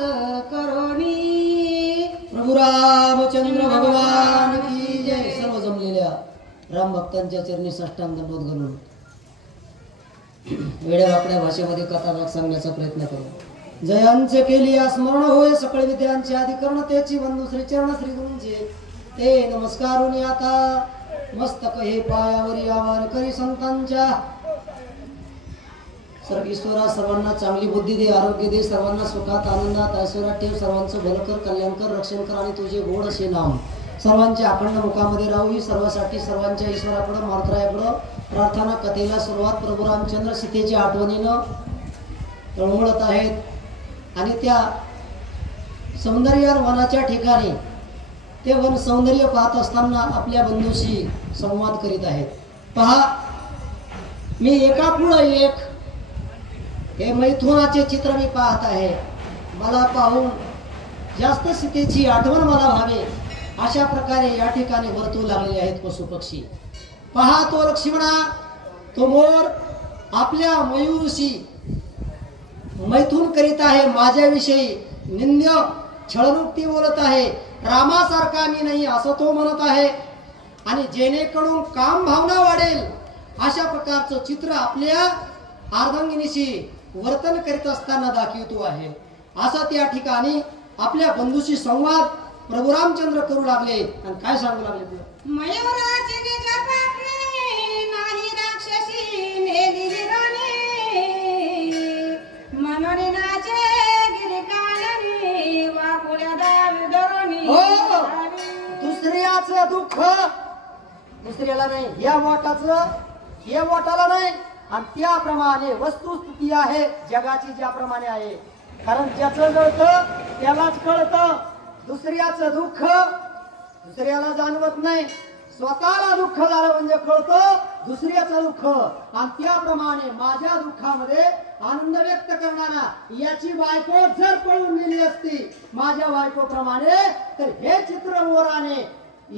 करोनी प्रभू रामचंद्र भगवान की जय। सर्व जमलेल्या राम भक्तांच्या चरणी साष्टांग दंडवत घालून वेड्या वाकड्या भाषेमध्ये कथाभाग सांगण्याचा प्रयत्न करू। जयांचे केली स्मरण होय सकळ विद्यांचे अधिकरण तेची बंधू श्री चरण श्री गुरुंचे ते नमस्कारुनी आता मस्तक हे पायावरी आवाहन करी संतांच्या। सर्वेश्वरा सर्वांना चांगली बुद्धी दे, आरोग्य दे, सर्वांना सुखात आनंदात ऐश्वर्यात ठेव, सर्वांचं भलं कर, कल्याण कर, रक्षण कर आणि तुझे गोड असे नाम सर्वांच्या अखंड मुखामध्ये राहू। ही सर्वांसाठी सर्वांच्या ईश्वरापुढं मारुतरायापुढं प्रार्थना कथेला सुरुवात प्रभू रामचंद्र सीतेच्या आठवणीनं तळमळत आहेत आणि त्या सौंदर्य वनाच्या ठिकाणी ते वन सौंदर्य पाहत असताना आपल्या बंधूशी संवाद करीत आहेत। पहा, मी एकापुढं एक हे मैथुनाचे चित्र मी पाहत आहे। मला पाहून जास्त सीतेची आठवण मला व्हावे अशा प्रकारे या ठिकाणी वर्तू लागलेले आहेत पशु पक्षी। पहा, तो लक्ष्मणा, तो मोर आपल्या मयूरशी मैथून करीत आहे, माझ्याविषयी निंद्य छळनुक्ती बोलत आहे, रामासारखा मी नाही असं तो म्हणत आहे आणि जेणेकरून काम भावना वाढेल अशा प्रकारचं चित्र आपल्या अर्धांगिनीशी वर्तन करीत असताना दाखवतो आहे। असं त्या ठिकाणी आपल्या बंधूशी संवाद प्रभू रामचंद्र करू लागले आणि काय सांगू लागले? मयूराची निजपाटणे नाही राक्षसी नेली गिराणे मनोनी नाचे गिरिकालनी वाकुल्या दावी दरोनी। दुसऱ्याचं दुःख दुसऱ्याला नाही, या वाटाचं हे वाटाला नाही आणि त्याप्रमाणे वस्तुस्थिती आहे जगाची ज्याप्रमाणे आहे। कारण ज्याचं जळतं त्यालाच कळतं, दुसऱ्याचं दुःख दुसऱ्याला जाणवत नाही, स्वतःला दुःख झालं म्हणजे कळतं दुसऱ्याचं दुःख। आणि त्याप्रमाणे माझ्या दुःखामध्ये आनंद व्यक्त करणारा याची बायको जर पळून गेली असती माझ्या बायकोप्रमाणे तर हे चित्र मोराने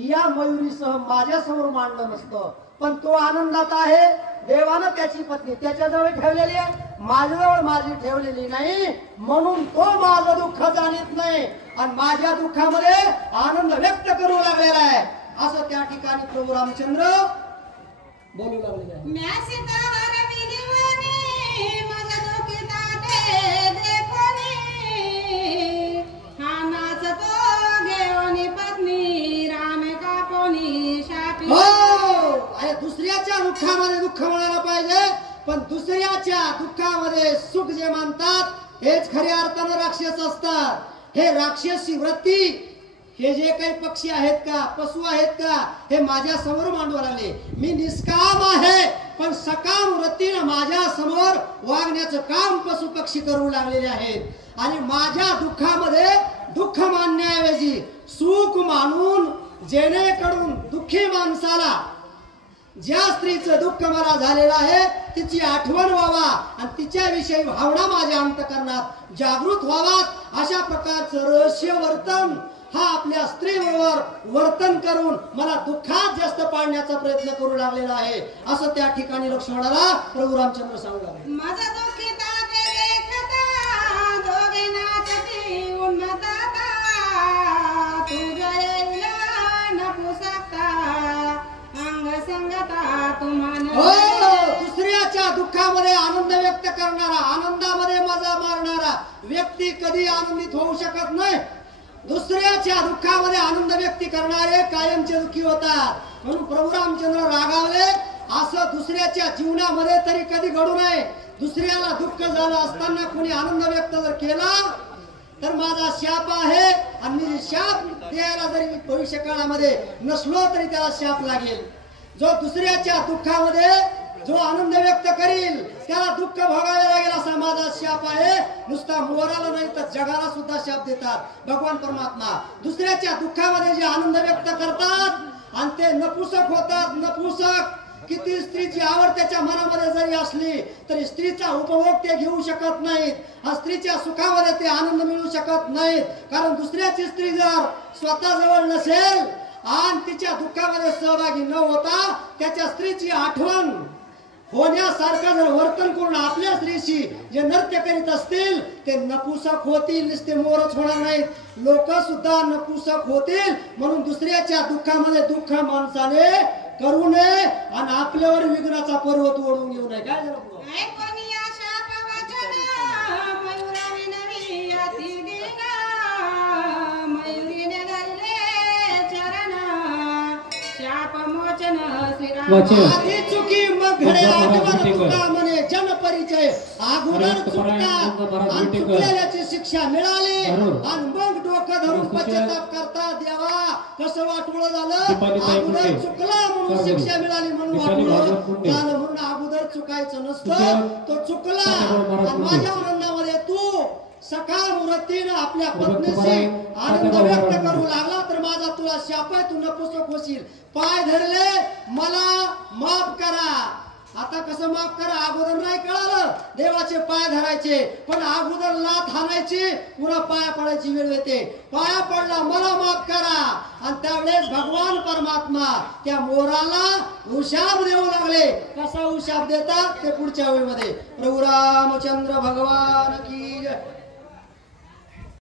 या मयुरीसह माझ्या समोर मांडलं नसतं। पण तो आनंदात आहे, देवानं त्याची पत्नी त्याच्याजवळ ठेवलेली आहे, माझ्याजवळ माझी ठेवलेली नाही, म्हणून तो माझं दुःख जाणीत नाही आणि माझ्या दुःखामध्ये आनंद व्यक्त करू लागलेला आहे असं त्या ठिकाणी प्रभू रामचंद्र बोलू लागलेले आहे। अरे दुसऱ्याच्या दुःखामध्ये दुःख म्हणायला पाहिजे, पण दुसऱ्याच्या दुःखामध्ये सुख जे मानतात हेच खऱ्या अर्थानं राक्षस असतात। हे राक्षसी वृत्ती हे जे काही पक्षी आहेत का, पशु आहेत का, हे माझ्या समोर मांडू लागले। मी निष्काम आहे पण सकाम वृत्तीनं माझ्या समोर वागण्याचं काम पशु पक्षी करू लागलेले आहेत आणि माझ्या दुःखामध्ये दुःख मानण्याऐवजी सुख मानून जेणेकरून दुःखी माणसाला ज्या स्त्रीचं दुःख मला झालेलं आहे तिची आठवण व्हावा आणि तिच्याविषयी भावना माझ्या अंतःकरणात जागृत व्हावात अशा प्रकारचं रहस्य वर्तन हा आपल्या स्त्रीबरोबर वर्तन करून मला दुःखात जास्त पाडण्याचा प्रयत्न करू लागलेला आहे असं त्या ठिकाणी लक्ष्मणाला प्रभू रामचंद्र सांगू लागले। माझा दुःखी ताते देखता दोघे नाचती उन्नता तुझ्या येईला नको सकता अंग संगता तुम्हाला। दुसऱ्याच्या दुःखामध्ये आनंद व्यक्त करणारा, आनंदामध्ये मजा मारणारा व्यक्ती कधी आनंदित होऊ शकत नाही। दुसऱ्याच्या दुःखामध्ये आनंद व्यक्त करणारे कायमचे दुःखी होतात। म्हणून प्रभू रामचंद्र रागावले, असं दुसऱ्याच्या जीवनामध्ये तरी कधी घडू नये। दुसऱ्याला दुःख झालं असताना कोणी आनंद व्यक्त जर केला तर माझा शाप आहे आणि मी शाप द्यायला जरी भविष्य काळामध्ये नसलो तरी त्याला शाप लागेल। जो दुसऱ्याच्या दुःखामध्ये जो आनंद व्यक्त करील त्याला दुःख भोगावे लागेल असा माझा शाप आहे। नुसता मोराला नाही तर जगाला सुद्धा शाप देतात भगवान परमात्मा। दुसऱ्याच्या दुःखामध्ये जे आनंद व्यक्त करतात आणि ते नपुसक होतात, नपुसक किती स्त्रीची आवड त्याच्या मनामध्ये जरी असली तरी स्त्रीचा उपभोग ते घेऊ शकत नाहीत। स्त्रीच्या सुखामध्ये ते आनंद मिळू शकत नाहीत, कारण दुसऱ्याची स्त्री जर स्वतः जवळ नसेल आणि तिच्या दुःखामध्ये सहभागी न होता त्याच्या स्त्रीची आठवण होण्यासारखं जर वर्तन करून आपल्या स्त्रीशी जे नृत्य करीत असतील ते नपुसक होतील, नुसते मोरच होणार नाहीत, लोक सुद्धा नपुसक होतील. म्हणून दुसऱ्याच्या दुःखामध्ये दुःख माणसाने करू नये आणि आपल्यावर विघ्नाचा पर्वत ओढून घेऊ नये. काय झालं पुढं? ऐकोनी आशा पवचन मयुराविनवी अति दीना, मयुरीने धरले चरण शाप मोचन श्रीराम. आधी चुकी मग घडे आठवण तुका म्हणे जन परिचय. अगोदर चुकता आणि चुकलेल्याची शिक्षा मिळाली आणि मग डोकं धरून पश्चाताप करता देवा कसं वाटोळं झालं, अगोदर चुकला म्हणून शिक्षा मिळाली म्हणून वाटोळं झालं. म्हणून अगोदर चुकायचं नसतं, तो चुकला आणि माझ्या आनंदामध्ये तू सकाळ मुहूर्तीनं आपल्या पत्नीशी आनंद व्यक्त करू लागला तर माझा तुला शाप आहे, तू नपुसक होशील. पाय धरले मला माफ करा. आता कसं माफ करा अगोदर नाही कळालं. देवाचे पाय धरायचे पण अगोदर लाथ हाणायची, पुन्हा पाया पडायची वेळ येते. पाया पडला मला माफ करा आणि त्यावेळेस भगवान परमात्मा त्या मोराला उशाप देऊ लागले. कसा उशाप देतात ते पुढच्या वेळेमध्ये. प्रभू रामचंद्र भगवान की जय.